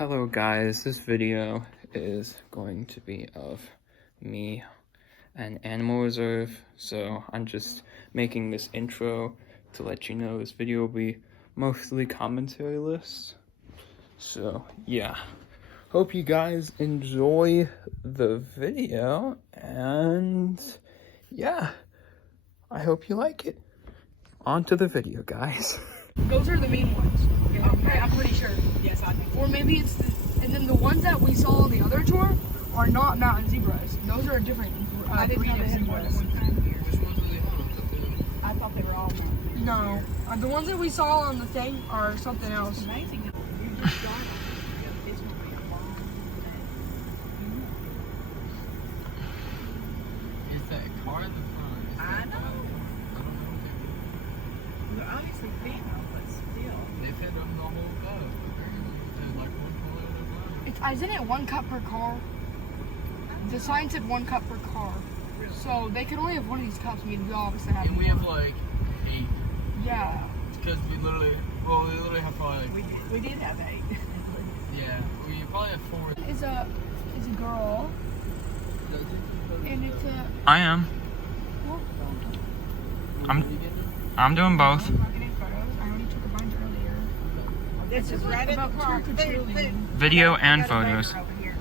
Hello guys, this video is going to be of me and Animal Reserve, so I'm just making this intro to let you know this video will be mostly commentary-less. So yeah, hope you guys enjoy the video, and yeah, I hope you like it. On to the video, guys. Those are the main ones. Okay, I'm pretty sure. Yes, I think. Or maybe it's and then the ones that we saw on the other tour are not mountain zebras. Those are a different I didn't know breed they of had more than zebras. one kind here. I thought they were all mountain. No, the ones that we saw on the thing are something else. It's amazing that you just got them. It's going to be a long day. Is that car in the front? I know. They're obviously female, but still. They fed them the whole boat. Like one color at a time. Isn't it 1 cup per car? The sign said 1 cup per car. So they could only have one of these cups. I mean, we obviously have And we have like 8. Yeah. Because we literally have probably like, We did have 8. yeah, we probably have 4. Is a girl. And it's a I am. I'm doing both. I'm not getting photos. I already took a bunch earlier. This is right at the about park. two Food, quadrillion. food. Video and I got a burger photos. over here.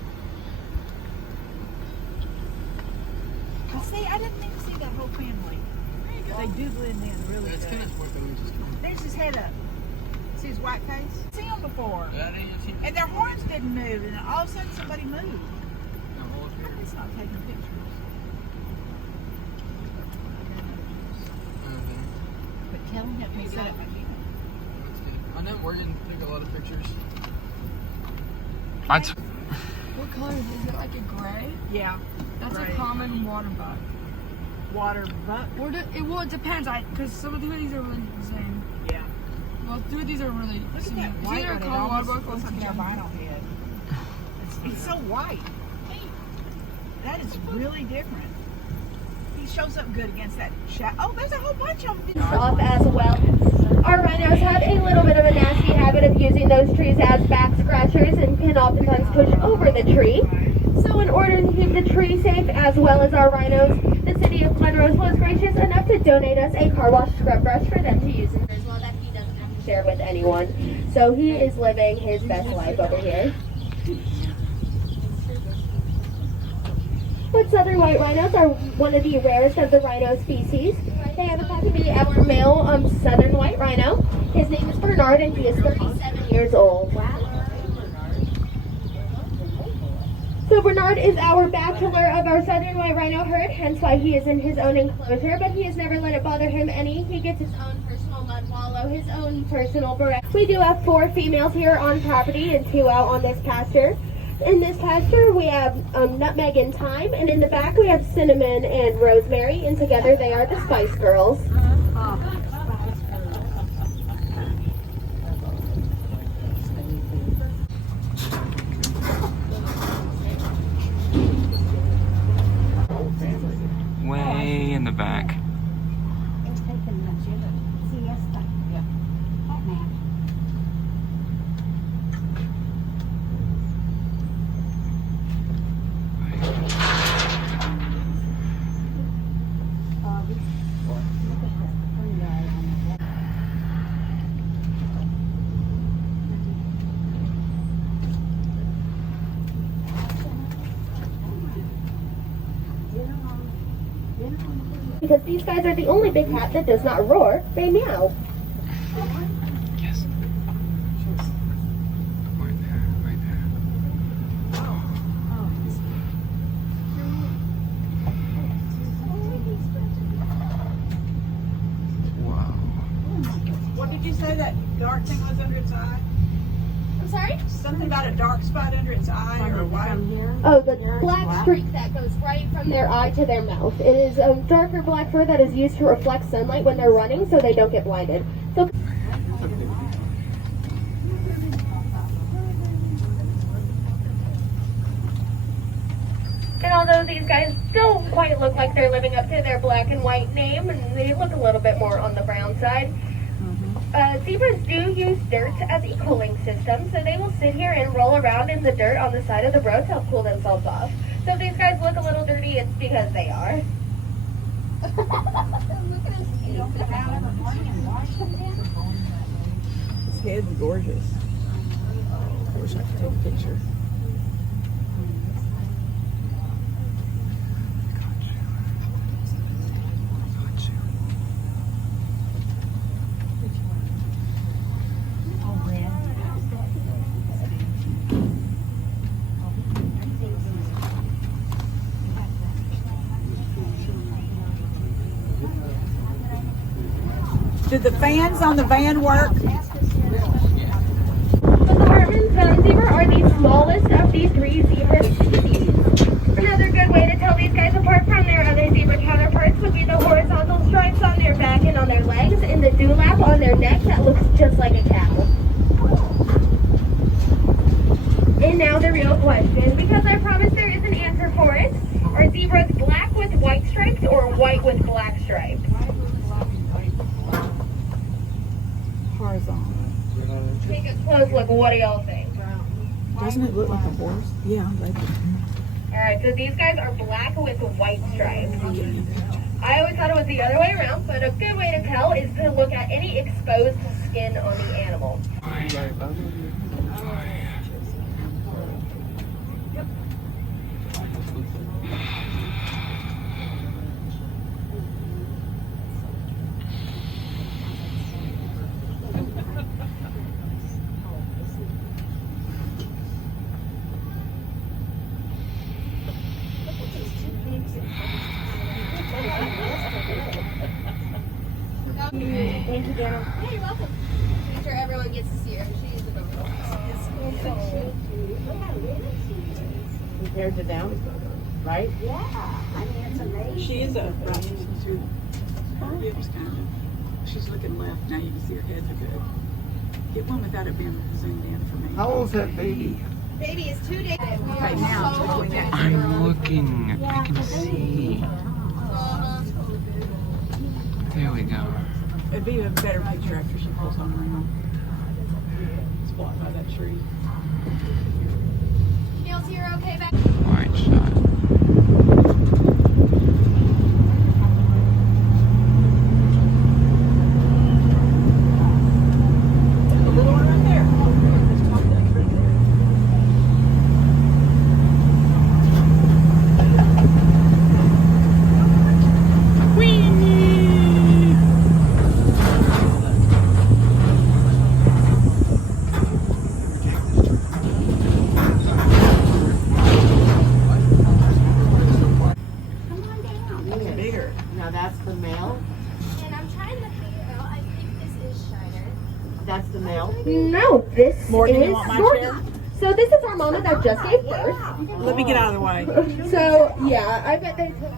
See, I didn't even see that whole family. They do blend in really It's good. kind of quick that we just come. There's his head up. See his white face? See him before. And their horns didn't move, and all of a sudden somebody moved. It's not taking pictures. But tell him that we set up again. I know we're gonna take a lot of pictures. What color is it? Is it like a gray? Yeah. That's Gray. a common water buck. Water buck. Or it depends. Because some of these are really the same. Yeah. Well, 2 of these are really Look at similar. that It's white either a one. It common water almost buck or looks it's like a an giant. albino head. He's so white. That is really different. He shows up good against that shadow. Oh, there's a whole bunch of them. Off as well. Our rhinos have a little bit of a nasty habit of using those trees as back scratchers and can oftentimes push over the tree. So in order to keep the tree safe as well as our rhinos, the city of Glenrose was gracious enough to donate us a car wash scrub brush for them to use as well that he doesn't have to share with anyone. So he is living his best life over here. But southern white rhinos are one of the rarest of the rhino species. They have to be our male southern white rhino. His name is Bernard and he is 37 years old. Wow. So Bernard is our bachelor of our southern white rhino herd, hence why he is in his own enclosure, but he has never let it bother him any. He gets his own personal mud wallow, his own personal barrette. We do have 4 females here on property and 2 out on this pasture. In this pasture, we have Nutmeg and Thyme, and in the back we have Cinnamon and Rosemary, and together they are the Spice Girls. Way in the back. Because these guys are the only big cat that does not roar, they meow. Yes. Right there, right there. Wow. What did you say that dark thing was under its eye? I'm sorry? Something about a dark spot under its eye or white? Oh, the black streak that goes right from their eye to their mouth. It is darker black fur that is used to reflect sunlight when they're running so they don't get blinded. So and although these guys don't quite look like they're living up to their black and white name, and they look a little bit more on the brown side, Zebras do use dirt as a cooling system, so they will sit here and roll around in the dirt on the side of the road to help cool themselves off. So if these guys look a little dirty, it's because they are. His head's gorgeous. I wish I could take a picture. Did the fans on the van work? The Hartman's mountain zebra are the smallest of these 3 zebra species. Another good way to tell these guys apart from their other zebra counterparts would be the horizontal stripes on their back and on their legs, and the dewlap on their neck that looks just like a cow. And now the real question, because I promised there is an answer for it. Are zebras black with white stripes or white with black stripes? Horizontal. Take a close look. What do y'all think? Doesn't it look like a horse? Yeah. Alright, so these guys are black with white stripes. I always thought it was the other way around, but a good way to tell is to look at any exposed skin on the animal. Thank you, Daniel. Yeah, you're welcome. Make sure everyone gets to see her. She's adorable. Compared to them, right? She is a she's looking left. Now you can see her heads are good. Get one without it being zoomed in for me. How old's that baby? Baby is 2 days. Right now, it's between that. I'm looking. I can see. There we go. It'd be a better picture after she pulls on around. It's blocked by that tree. Can y'all see her okay back? Wide shot. The little one right there. Bigger. Now that's the male. And I'm trying to figure out, I think this is Shiner. That's the male. No, this Morgan, is you want my Morgan. chair? So this is our mama that just gave birth. Let me get out of the way. So yeah, I bet they took.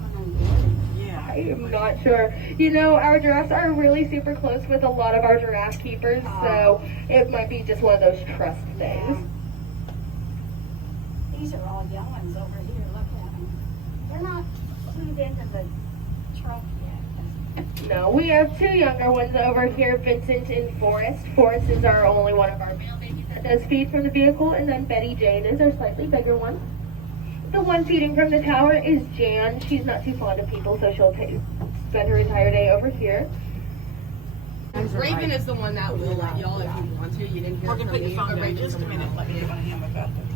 Yeah. I am not sure. You know, our giraffes are really super close with a lot of our giraffe keepers, so it might be just one of those trust things. These are all young ones over here. Look at them. They're not tuned into the truck yet. No, we have 2 younger ones over here, Vincent and Forrest. Forrest is our only one of our male babies that does feed from the vehicle, and then Betty Jane is our slightly bigger one. The one feeding from the tower is Jan. She's not too fond of people, so she'll spend her entire day over here. Raven is the one that will let y'all if you want to. You didn't hear Morgan, from put your me, phone but down Raven's just a the one minute. that- Let me get on him about that.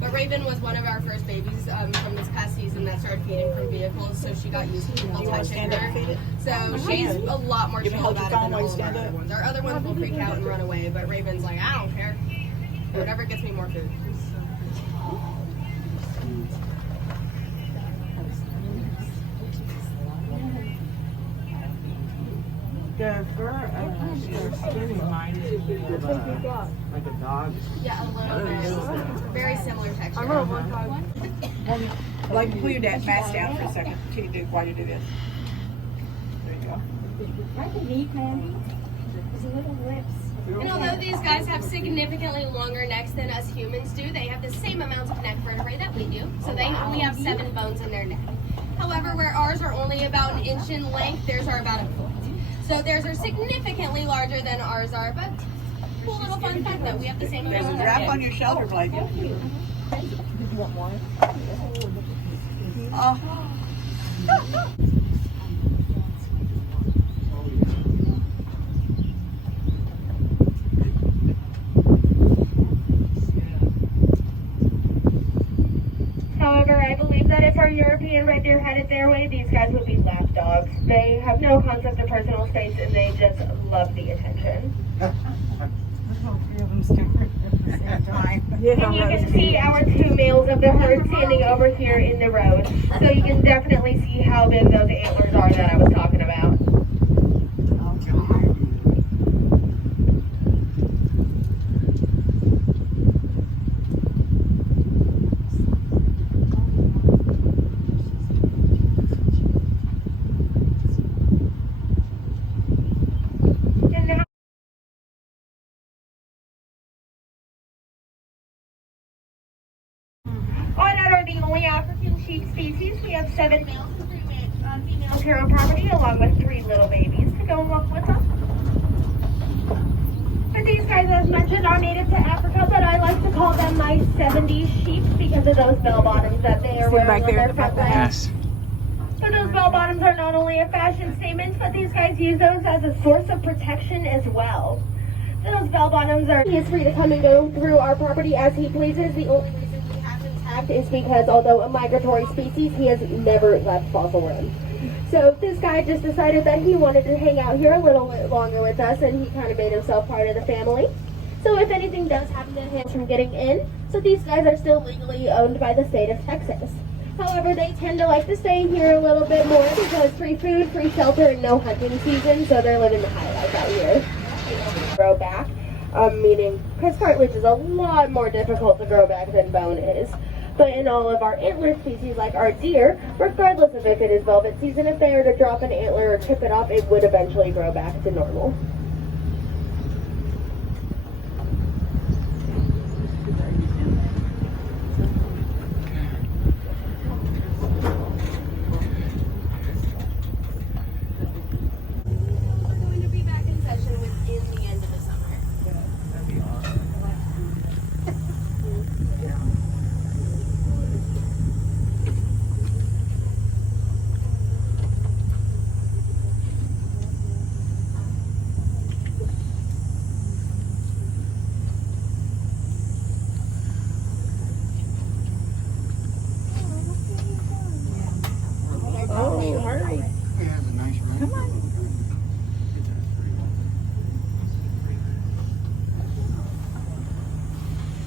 But Raven was one of our first babies from this past season that started feeding from vehicles, so she got used to people Do you want to touching stand up her. and feed it? So she's a lot more You can chill hold your about it phone than while all you of our stand other up. ones. Our other ones will freak out and run away, but Raven's like, I don't care. Whatever gets me more food. The fur of their skin reminds me of like a dog. Yeah, a little bit. Very similar texture. Like, pull your mask down for a second. Can you do while you do this? There you go. That's a neat man. His little lips. And although these guys have significantly longer necks than us humans do, they have the same amount of neck vertebrae that we do. So they only have 7 bones in their neck. However, where ours are only about 1 inch in length, theirs are about 1 foot. So theirs are significantly larger than ours are, but cool little fun fact that we have the same There's amount a of wrap necks. on your shoulder blanket. Oh. However, I believe that if our European red deer headed their way, these guys would be lap dogs. They have no concept of personal space and they just love the attention. And you can see our two males of the herd standing over here in the road. So you can definitely see how big those antlers are that I was talking about. And now Wyandotte are the only African sheep species. We have 7 males and 3 females here on property, along with 3 little babies to go along with them. But these guys, as mentioned, are native to Africa, but I like to call them my 70s sheep because of those bell bottoms that they are wearing on their front legs. But those bell bottoms are not only a fashion statement, but these guys use those as a source of protection as well. Those bell bottoms are... He is free to come and go through our property as he pleases. The only reason we have him tagged is because, although a migratory species, he has never left Fossil Run. So this guy just decided that he wanted to hang out here a little bit longer with us, and he kind of made himself part of the family. So if anything does happen to him from getting in, so these guys are still legally owned by the state of Texas. However, they tend to like to stay here a little bit more because free food, free shelter, and no hunting season, so they're living the high life out here. Grow back, meaning because cartilage is a lot more difficult to grow back than bone is. But in all of our antler species, like our deer, regardless of if it is velvet season, if they were to drop an antler or chip it off, it would eventually grow back to normal. We're going to be back in session within the end of the summer. Oh, hurry. Come on.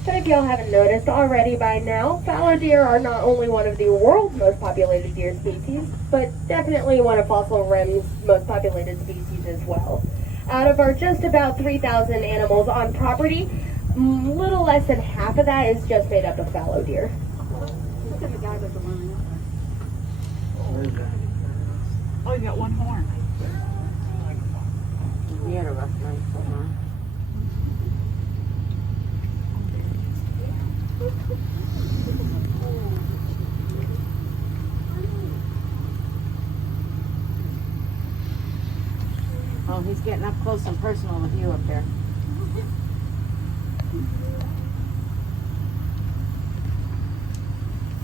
But if y'all haven't noticed already by now, fallow deer are not only one of the world's most populated deer species, but definitely one of Fossil Rim's most populated species as well. Out of our just about 3,000 animals on property, little less than half of that is just made up of fallow deer. Look at the guy with the one. Oh, you got one horn. He had a rough night for her. Oh, he's getting up close and personal with you up there.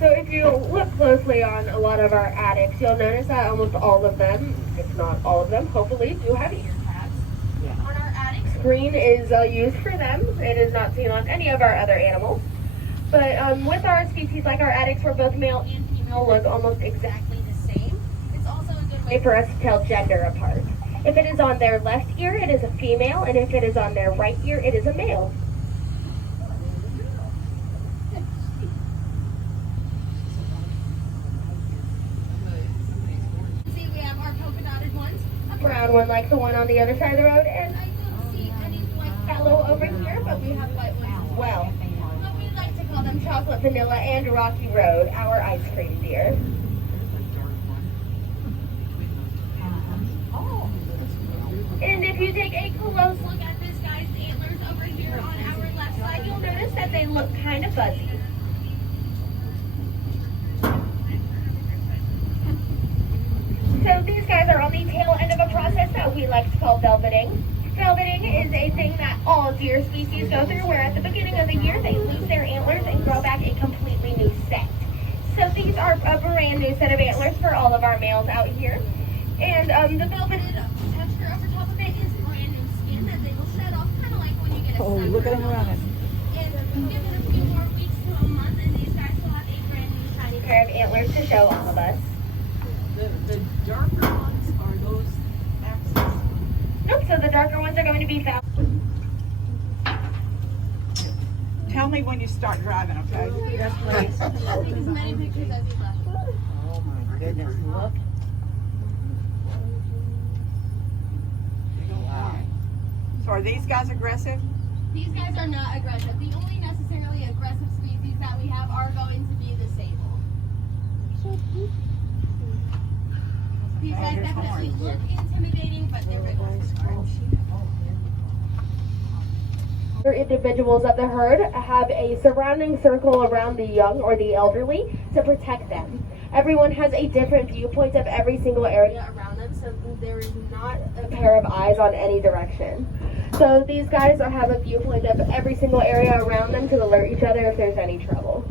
So if you look closely on a lot of our attics, you'll notice that almost all of them, if not all of them, hopefully do have ear tabs. Yeah. On our attics, green is used for them. It is not seen on any of our other animals. But with our species, like our attics, where both male and female look almost exactly the same, it's also a good way for us to tell gender apart. If it is on their left ear, it is a female, and if it is on their right ear, it is a male. See, we have our polka dotted ones. A brown one like the one on the other side of the road, and I don't see any white fallow over here, but we have white ones as well. But we like to call them chocolate, vanilla, and Rocky Road, our ice cream deer. And if you take a close look at this guy's antlers over here on our left side, you'll notice that they look kind of fuzzy. So these guys are on the tail end of a process that we like called velveting. Velveting is a thing that all deer species go through, where at the beginning of the year they lose their antlers and grow back a completely new set. So these are a brand new set of antlers for all of our males out here. And the velveted texture over top of it is brand new skin that they will shed off, kind of like when you get a sunburn. Look at him running. And give it a few more weeks to a month, and these guys will have a brand new shiny pair of antlers to show all of us. The darker ones are those axes. Nope, so the darker ones are going to be found. Tell me when you start driving, okay? Take as many pictures as you'd like. Oh my goodness, look. Wow. So are these guys aggressive? These guys are not aggressive. The only necessarily aggressive species that we have are going to be the sable. These guys here's definitely horns. look intimidating, but they're big ones. Other individuals of the herd have a surrounding circle around the young or the elderly to protect them. Everyone has a different viewpoint of every single area around them, so there is not a pair of eyes on any direction. So these guys have a viewpoint of every single area around them to alert each other if there's any trouble.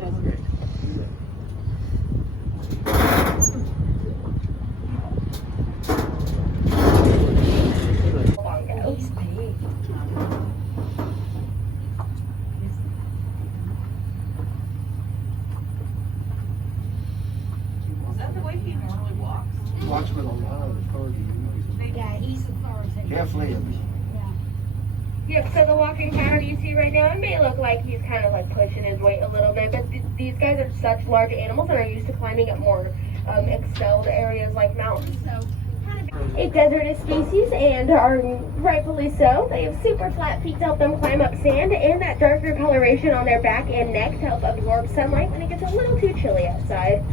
That's good. Bongo. Is that the way he normally walks? Watch with a lot of authority. Yeah, he's authoritative. Carefully. Yep, so the walking pattern you see right now, it may look like he's kind of like pushing his weight a little bit, but these guys are such large animals and are used to climbing up more expelled areas like mountains. So, kind of a desertous species, and are rightfully so. They have super flat feet to help them climb up sand, and that darker coloration on their back and neck to help absorb sunlight when it gets a little too chilly outside.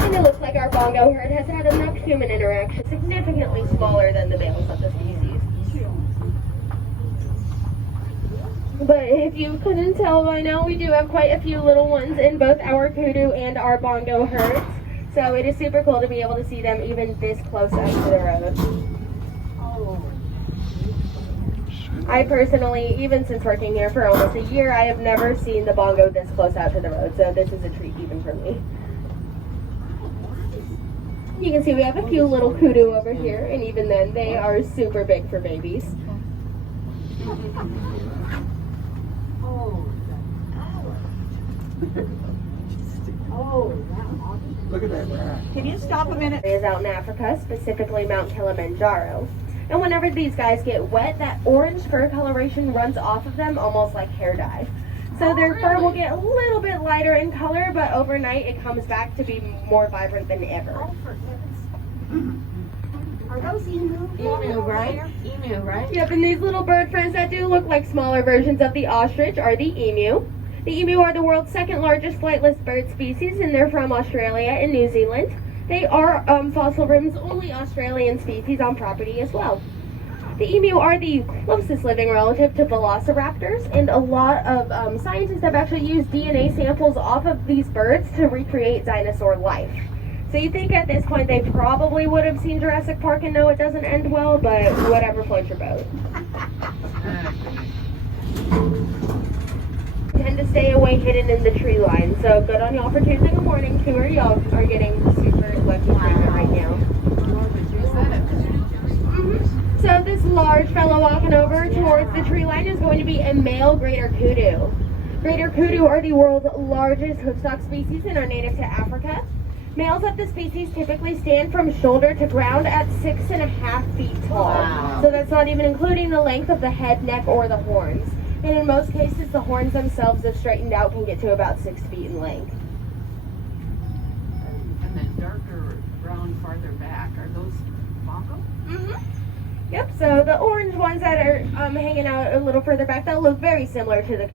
And it looks like our bongo herd has had enough human interaction, significantly smaller than the males of the species. But if you couldn't tell by now, we do have quite a few little ones in both our kudu and our bongo herds. So it is super cool to be able to see them even this close up to the road. I personally, even since working here for almost a year, I have never seen the bongo this close out to the road. So this is a treat even for me. You can see we have a few little kudu over here, and even then, they are super big for babies. Look at that rat. Can you stop a minute? Is out in Africa, specifically Mount Kilimanjaro. And whenever these guys get wet, that orange fur coloration runs off of them almost like hair dye. So their fur will get a little bit lighter in color, but overnight it comes back to be more vibrant than ever. Are those emu? Emu, right? Emu, right? Yep, and these little bird friends that do look like smaller versions of the ostrich are the emu. The emu are the world's second largest flightless bird species, and they're from Australia and New Zealand. They are Fossil Rim's only Australian species on property as well. The emu are the closest living relative to velociraptors, and a lot of scientists have actually used DNA samples off of these birds to recreate dinosaur life. So you think at this point they probably would have seen Jurassic Park and know it doesn't end well, but whatever floats your boat. Tend to stay away hidden in the tree line, so good on y'all for choosing a morning tour. Y'all are getting super lucky treatment right now. So this large fellow walking over towards the tree line is going to be a male greater kudu. Greater kudu are the world's largest hoofstock species and are native to Africa. Males of the species typically stand from shoulder to ground at 6.5 feet tall. Wow. So that's not even including the length of the head, neck, or the horns. And in most cases, the horns themselves, if straightened out, can get to about 6 feet in length. And the darker brown farther back, are those bongo? Yep, so the orange ones that are hanging out a little further back, they'll look very similar to the